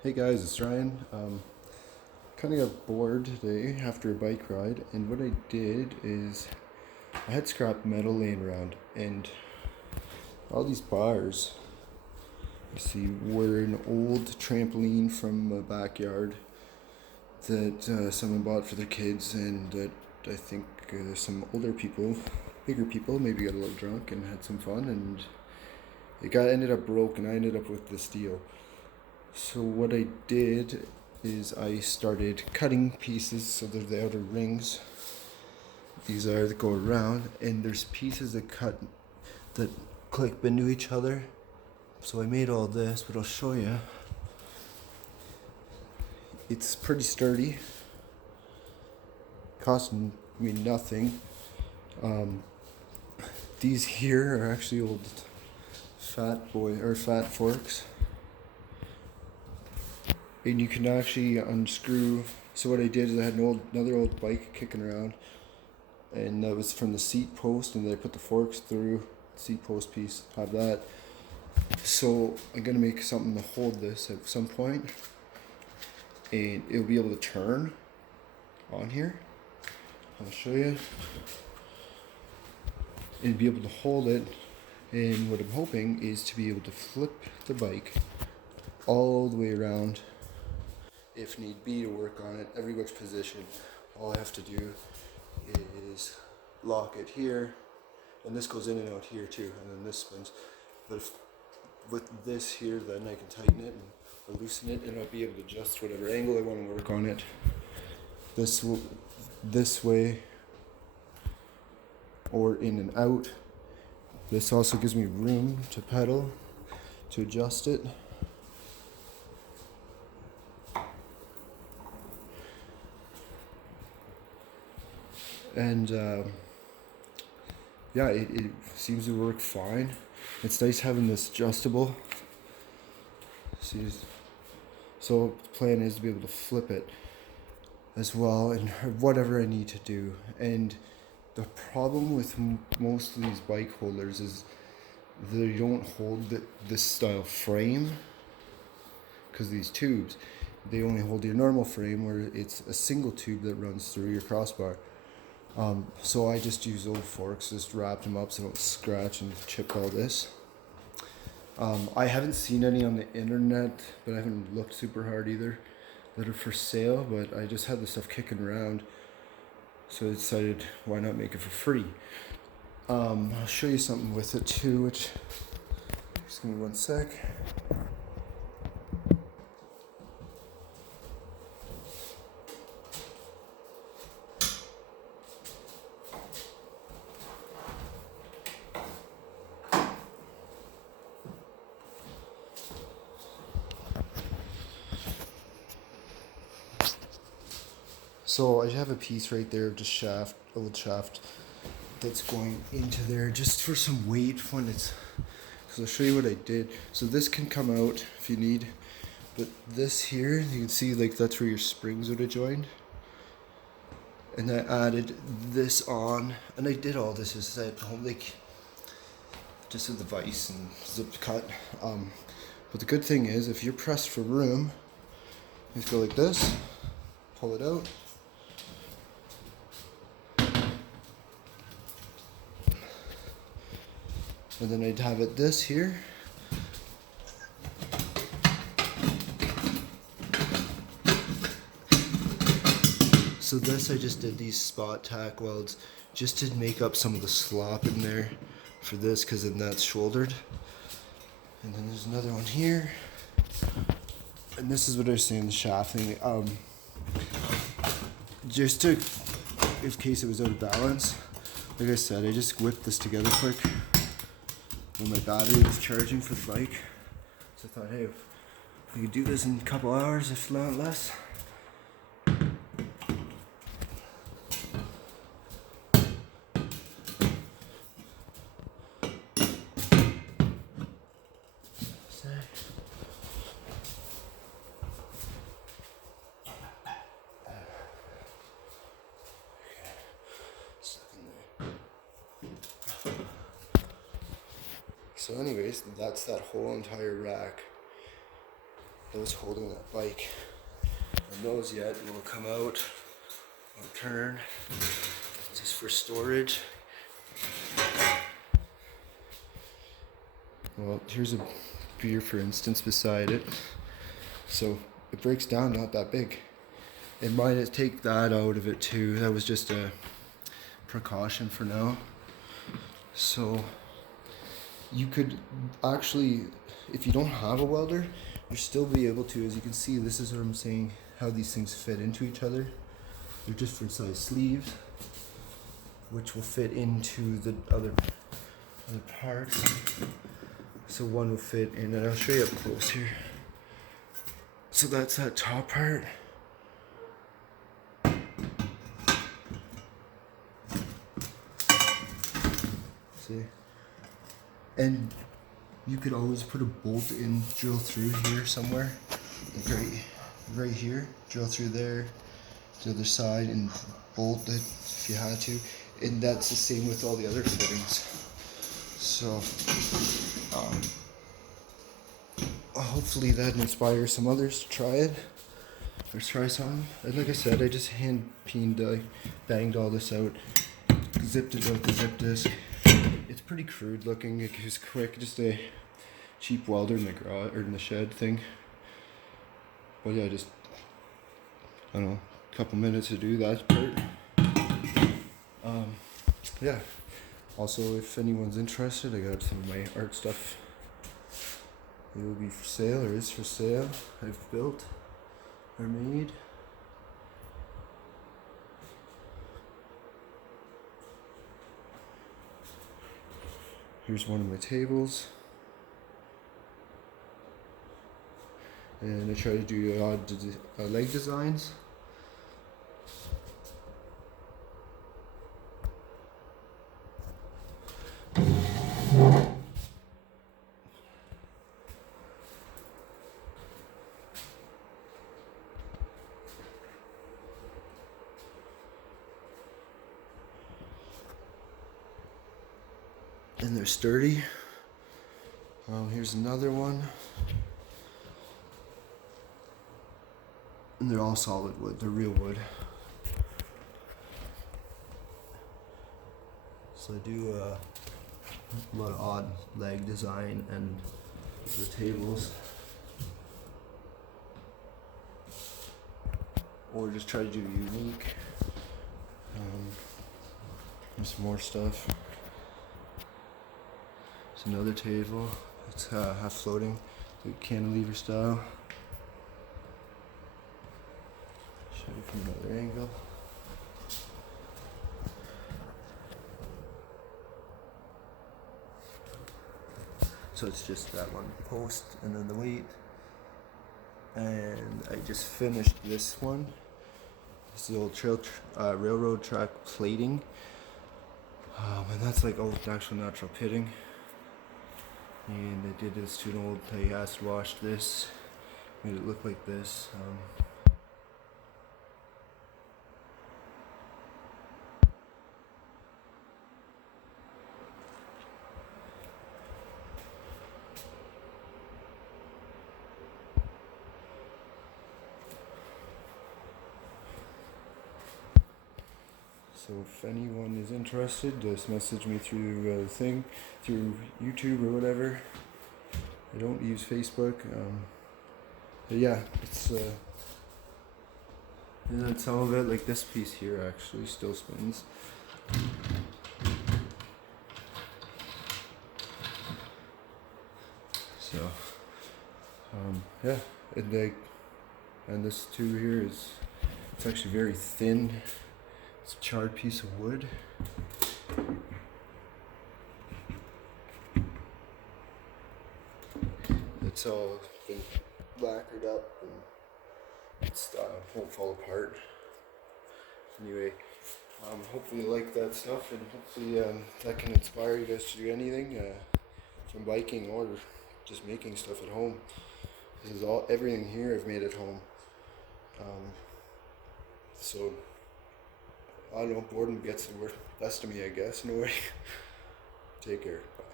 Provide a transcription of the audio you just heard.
Hey guys, it's Ryan. Kind of got bored today after a bike ride, and what I did is I had scrap metal laying around, and all these bars. You see, were an old trampoline from a backyard that someone bought for their kids, and that I think some older people, bigger people, maybe got a little drunk and had some fun, and it got ended up broke, and I ended up with this deal. So what I did is I started cutting pieces, so they're the outer rings. These are that go around, and there's pieces that cut that clip into each other. So I made all this, but I'll show you. It's pretty sturdy. Cost me nothing. These here are actually old fat forks. And you can actually unscrew. So what I did is I had another old bike kicking around, and that was from the seat post, and then I put the forks through the seat post piece. Have that. So I'm gonna make something to hold this at some point, and it'll be able to turn on here. I'll show you, and be able to hold it. And what I'm hoping is to be able to flip the bike all the way around if need be to work on it, every which position. All I have to do is lock it here, and this goes in and out here too, and then this spins. But if, with this here, then I can tighten it or loosen it, and I'll be able to adjust whatever angle I want to work on it. This way, or in and out. This also gives me room to pedal, to adjust it. And yeah, it seems to work fine. It's nice having this adjustable. See, so the plan is to be able to flip it as well, and whatever I need to do. And the problem with most of these bike holders is they don't hold this style frame, because these tubes, they only hold your normal frame, where it's a single tube that runs through your crossbar. So I just use old forks, just wrapped them up so I don't scratch and chip all this. I haven't seen any on the internet, but I haven't looked super hard either, that are for sale, but I just had this stuff kicking around, so I decided why not make it for free. I'll show you something with it too, which, just give me one sec. So I have a piece right there of just old shaft that's going into there just for some weight when it's, because I'll show you what I did. So this can come out if you need, but this here, you can see like that's where your springs would have joined. And I added this on, and I did all this as at home, like just with the vise and zip cut. But the good thing is, if you're pressed for room, you just go like this, pull it out. And then I'd have it this here. So this, I just did these spot tack welds just to make up some of the slop in there for this, because then that's shouldered. And then there's another one here. And this is what I was saying, the shaft thing. Just to, in case it was out of balance, like I said, I just whipped this together quick when my battery was charging for the bike. So I thought, hey, if we could do this in a couple hours, if not less. So anyways, that's that whole entire rack. those holding that bike. And those yet will come out on turn, just for storage. Well, here's a beer, for instance, beside it. So it breaks down not that big. It might take that out of it too. That was just a precaution for now. So you could actually, if you don't have a welder, you'll still be able to, as you can see, this is what I'm saying, how these things fit into each other. They're different size sleeves, which will fit into the other parts. So one will fit in, and I'll show you up close here. So that's that top part. See? And you could always put a bolt in, drill through here somewhere. Like right here, drill through there, to the other side, and bolt it if you had to. And that's the same with all the other fittings. So hopefully that inspires some others to try it, or try something. And like I said, I just hand peened, banged all this out, zipped it out the zip disc. It's pretty crude looking. It was quick, just a cheap welder in the garage or in the shed thing. But yeah, just I don't know, a couple minutes to do that part. Yeah. Also, if anyone's interested, I got some of my art stuff. It will be for sale, or is for sale. I've built or made. Here's one of my tables. And I try to do odd leg designs. And they're sturdy. Here's another one. And they're all solid wood, they're real wood. So I do a lot of odd leg design and the tables. Or just try to do unique. There's some more stuff. It's another table. It's half floating, the cantilever style. Show you from another angle. So it's just that one post and then the weight. And I just finished this one. This is the old railroad track plating. And that's like old actual natural pitting. And I did this to an old, I acid washed this, made it look like this. So if anyone is interested, just message me through the thing, through YouTube or whatever. I don't use Facebook. But yeah, it's and then some of it, like this piece here, actually still spins. So yeah, and this too here is, it's actually very thin. It's a charred piece of wood. It's all been lacquered up and it's won't fall apart. Anyway, hopefully you like that stuff, and hopefully that can inspire you guys to do anything from biking or just making stuff at home. This is everything here I've made at home. So I don't know, boredom gets the best of me, I guess, in a way. Take care. Bye.